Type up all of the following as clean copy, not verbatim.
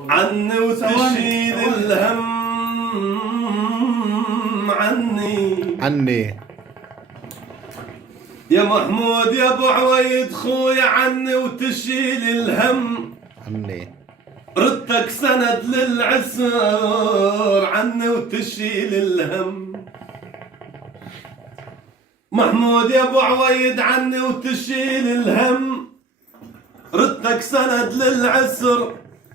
عني وتشيل الهم عني يا محمود يا ابو عويد خويا عني وتشيل الهم ردك سند للعسر عني وتشيل الهم محمود يا ابو عويد عني وتشيل الهم ردك سند للعسر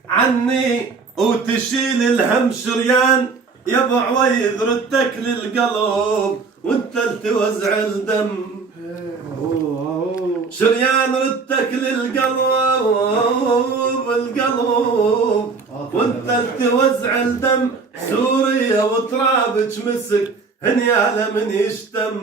عني وتشيل الهم شريان يا ابو عويد ردك للقلب وانت توزع الدم شريان ردك للقلب القلب وانت توزع الدم سوريا وترابك مسك هنياله من يشتم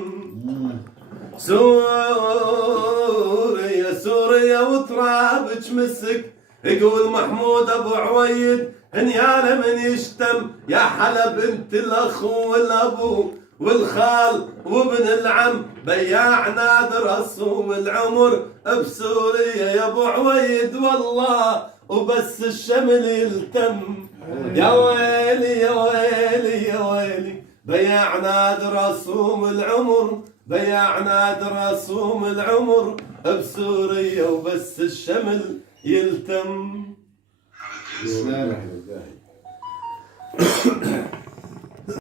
سوريا وترابك مسك يقول محمود ابو عويد هنياله من يشتم يا حلب انت الاخو والابو والخال وابن العم بياع نادر اصوم العمر بسوريا يا ابو عويد والله وبس الشمل يلتم يا ويلي يا ويلي يا ويلي بياع نادر اصوم العمر بياع نادر اصوم العمر بسوريا وبس الشمل يلتم.